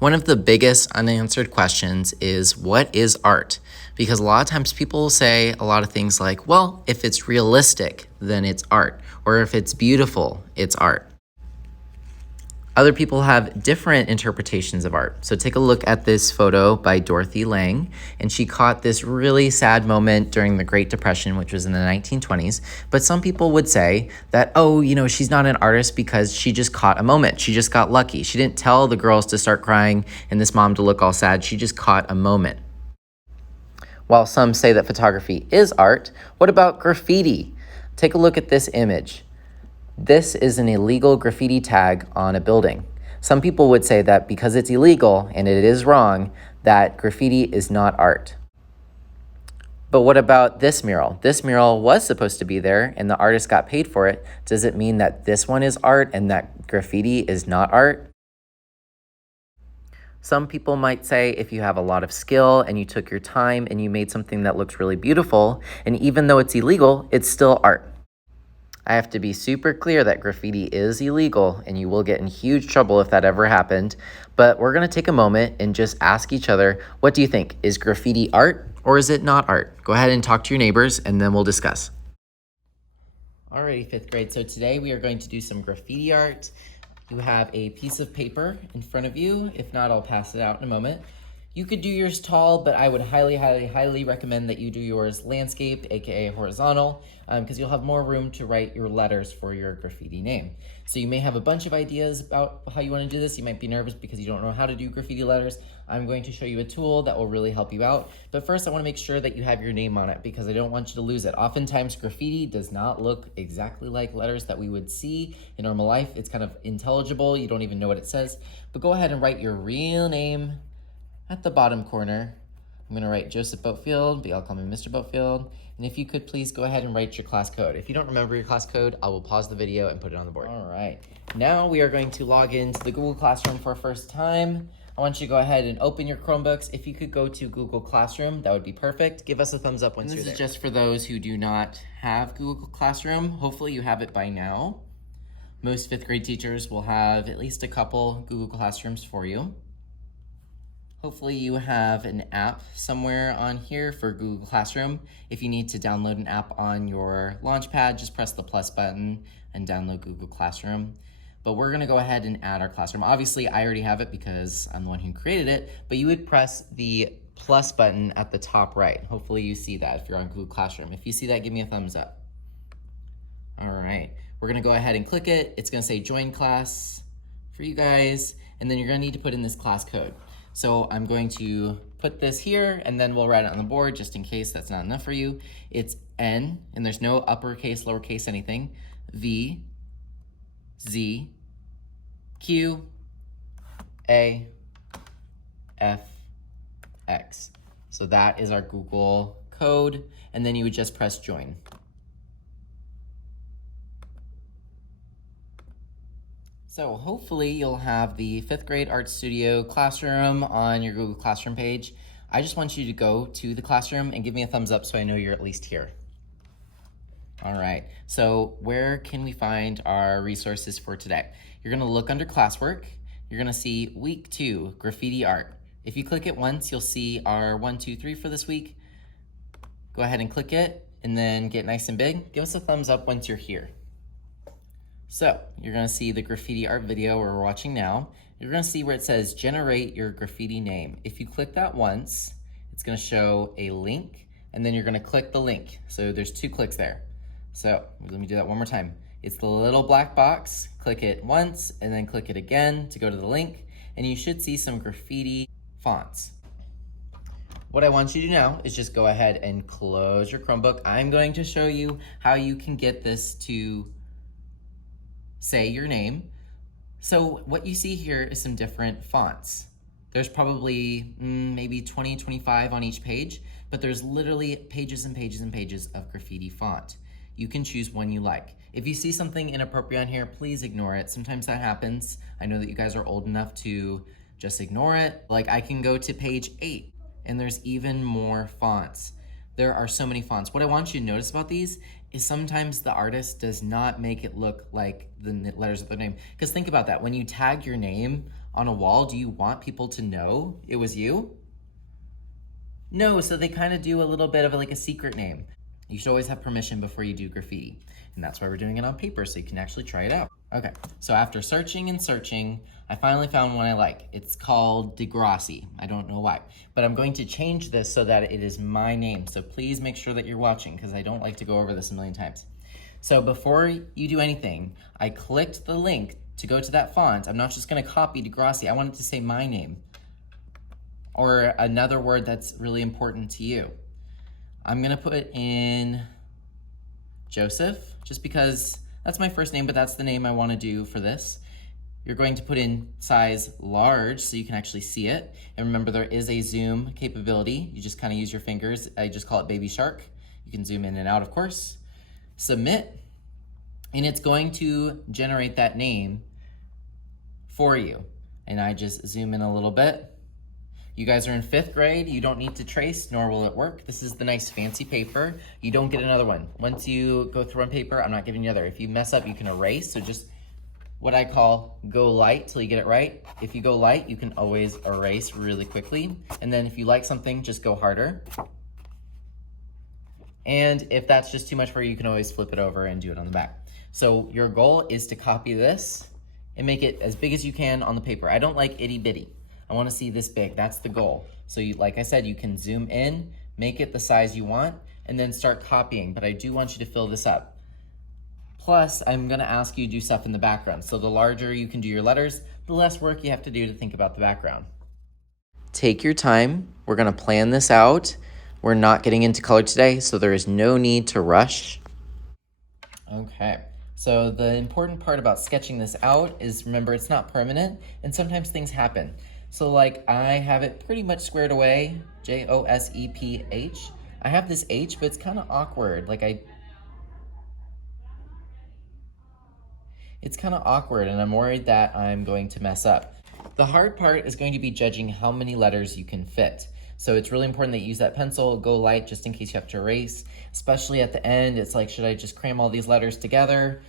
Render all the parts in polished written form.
One of the biggest unanswered questions is, what is art? Because a lot of times people will say a lot of things like, well, if it's realistic, then it's art. Or if it's beautiful, it's art. Other people have different interpretations of art. So take a look at this photo by Dorothy Lang, and she caught this really sad moment during the Great Depression, which was in the 1920s. But some people would say that, oh, she's not an artist because she just caught a moment. She just got lucky. She didn't tell the girls to start crying and this mom to look all sad. She just caught a moment. While some say that photography is art, what about graffiti? Take a look at this image. This is an illegal graffiti tag on a building. Some people would say that because it's illegal and it is wrong, that graffiti is not art. But what about this mural? This mural was supposed to be there and the artist got paid for it. Does it mean that this one is art and that graffiti is not art? Some people might say if you have a lot of skill and you took your time and you made something that looks really beautiful, and even though it's illegal, it's still art. I have to be super clear that graffiti is illegal and you will get in huge trouble if that ever happened. But we're going to take a moment and just ask each other, what do you think? Is graffiti art or is it not art? Go ahead and talk to your neighbors and then we'll discuss. Alrighty, fifth grade. So today we are going to do some graffiti art. You have a piece of paper in front of you. If not, I'll pass it out in a moment. You could do yours tall, but I would highly recommend that you do yours landscape, aka horizontal, because you'll have more room to write your letters for your graffiti name. So you may have a bunch of ideas about how you want to do this. You might be nervous because you don't know how to do graffiti letters. I'm going to show you a tool that will really help you out. But first, I want to make sure that you have your name on it because I don't want you to lose it. Oftentimes, graffiti does not look exactly like letters that we would see in normal life. It's kind of intelligible. You don't even know what it says. But go ahead and write your real name at the bottom corner. I'm gonna write Joseph Boatfield, but y'all call me Mr. Boatfield. And if you could please go ahead and write your class code. If you don't remember your class code, I will pause the video and put it on the board. All right, now we are going to log into the Google Classroom for the first time. I want you to go ahead and open your Chromebooks. If you could go to Google Classroom, that would be perfect. Give us a thumbs up once you're there. This is just for those who do not have Google Classroom. Hopefully you have it by now. Most fifth grade teachers will have at least a couple Google Classrooms for you. Hopefully you have an app somewhere on here for Google Classroom. If you need to download an app on your Launchpad, just press the plus button and download Google Classroom. But we're gonna go ahead and add our classroom. Obviously, I already have it because I'm the one who created it, but you would press the plus button at the top right. Hopefully you see that if you're on Google Classroom. If you see that, give me a thumbs up. All right, we're gonna go ahead and click it. It's gonna say join class for you guys, and then you're gonna need to put in this class code. So I'm going to put this here and then we'll write it on the board just in case that's not enough for you. It's N, and there's no uppercase, lowercase, anything. V, Z, Q, A, F, X. So that is our Google code, and then you would just press join. So hopefully you'll have the fifth grade art studio classroom on your Google Classroom page. I just want you to go to the classroom and give me a thumbs up so I know you're at least here. All right, so where can we find our resources for today? You're gonna look under classwork. You're gonna see week 2, graffiti art. If you click it once, you'll see our 1, 2, 3 for this week. Go ahead and click it and then get nice and big. Give us a thumbs up once you're here. So you're gonna see the graffiti art video we're watching now. You're gonna see where it says generate your graffiti name. If you click that once, it's gonna show a link and then you're gonna click the link. So there's 2 clicks there. So let me do that one more time. It's the little black box, click it once and then click it again to go to the link and you should see some graffiti fonts. What I want you to do now is just go ahead and close your Chromebook. I'm going to show you how you can get this to say your name. So what you see here is some different fonts. There's probably maybe 20, 25 on each page, but there's literally pages and pages and pages of graffiti font. You can choose one you like. If you see something inappropriate on here, please ignore it. Sometimes that happens. I know that you guys are old enough to just ignore it. Like I can go to page 8 and there's even more fonts. There are so many fonts. What I want you to notice about these is sometimes the artist does not make it look like the letters of their name. Because think about that, when you tag your name on a wall, do you want people to know it was you? No, so they kind of do a little bit of like a secret name. You should always have permission before you do graffiti. And that's why we're doing it on paper, so you can actually try it out. Okay, so after searching and searching, I finally found one I like. It's called Degrassi. I don't know why, but I'm going to change this so that it is my name. So please make sure that you're watching because I don't like to go over this a million times. So before you do anything, I clicked the link to go to that font. I'm not just gonna copy Degrassi. I want it to say my name or another word that's really important to you. I'm gonna put in Joseph, just because that's my first name, but that's the name I wanna do for this. You're going to put in size large so you can actually see it. And remember, there is a zoom capability. You just kind of use your fingers. I just call it Baby Shark. You can zoom in and out, of course. Submit, and it's going to generate that name for you. And I just zoom in a little bit. You guys are in 5th grade. You don't need to trace, nor will it work. This is the nice fancy paper. You don't get another one. Once you go through one paper, I'm not giving you another. If you mess up, you can erase. So just what I call go light till you get it right. If you go light, you can always erase really quickly. And then if you like something, just go harder. And if that's just too much for you, you can always flip it over and do it on the back. So your goal is to copy this and make it as big as you can on the paper. I don't like itty bitty. I want to see this big. That's the goal. So you, like I said, you can zoom in, make it the size you want, and then start copying. But I do want you to fill this up. Plus, I'm going to ask you to do stuff in the background. So the larger you can do your letters, the less work you have to do to think about the background. Take your time. We're going to plan this out. We're not getting into color today, so there is no need to rush. Okay, so the important part about sketching this out is, remember, it's not permanent, and sometimes things happen. So like I have it pretty much squared away, Joseph. I have this H, but it's kind of awkward. It's kind of awkward, and I'm worried that I'm going to mess up. The hard part is going to be judging how many letters you can fit. So it's really important that you use that pencil, go light, just in case you have to erase. Especially at the end, it's like, should I just cram all these letters together?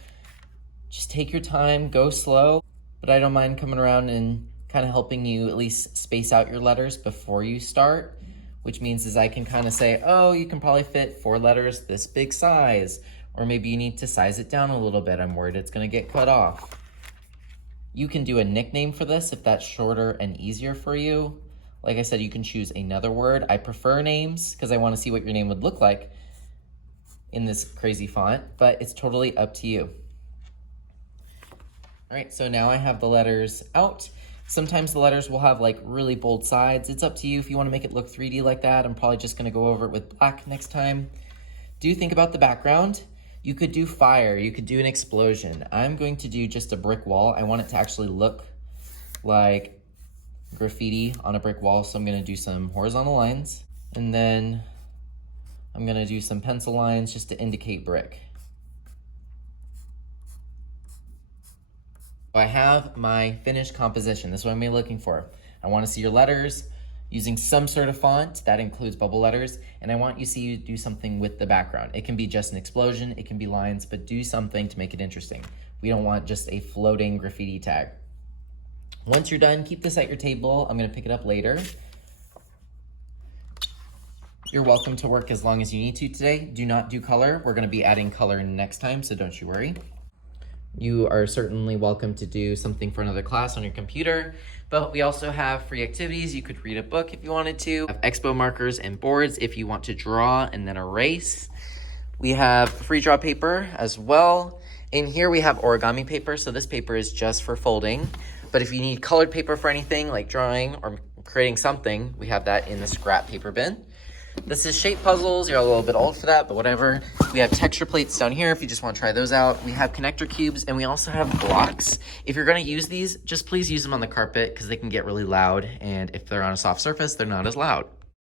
Just take your time, go slow. But I don't mind coming around and kind of helping you at least space out your letters before you start, which means is I can kind of say, oh, you can probably fit 4 letters this big size, or maybe you need to size it down a little bit. I'm worried it's gonna get cut off. You can do a nickname for this if that's shorter and easier for you. Like I said, you can choose another word. I prefer names because I want to see what your name would look like in this crazy font, but it's totally up to you. All right, so now I have the letters out. Sometimes the letters will have like really bold sides. It's up to you if you want to make it look 3D like that. I'm probably just going to go over it with black next time. Do think about the background. You could do fire. You could do an explosion. I'm going to do just a brick wall. I want it to actually look like graffiti on a brick wall. So I'm going to do some horizontal lines, and then I'm going to do some pencil lines just to indicate brick. I have my finished composition. This is what I'm looking for. I want to see your letters using some sort of font that includes bubble letters, and I want you to see you do something with the background. It can be just an explosion, it can be lines, but do something to make it interesting. We don't want just a floating graffiti tag. Once you're done, keep this at your table. I'm going to pick it up later. You're welcome to work as long as you need to today. Do not do color. We're going to be adding color next time, so don't you worry. You are certainly welcome to do something for another class on your computer, but we also have free activities. You could read a book if you wanted to. We have expo markers and boards if you want to draw and then erase. We have free draw paper as well. In here we have origami paper, so this paper is just for folding. But if you need colored paper for anything like drawing or creating something, we have that in the scrap paper bin. This is shape puzzles. You're a little bit old for that, but whatever. We have texture plates down here if you just want to try those out. We have connector cubes, and we also have blocks. If you're going to use these, just please use them on the carpet because they can get really loud, and if they're on a soft surface, they're not as loud.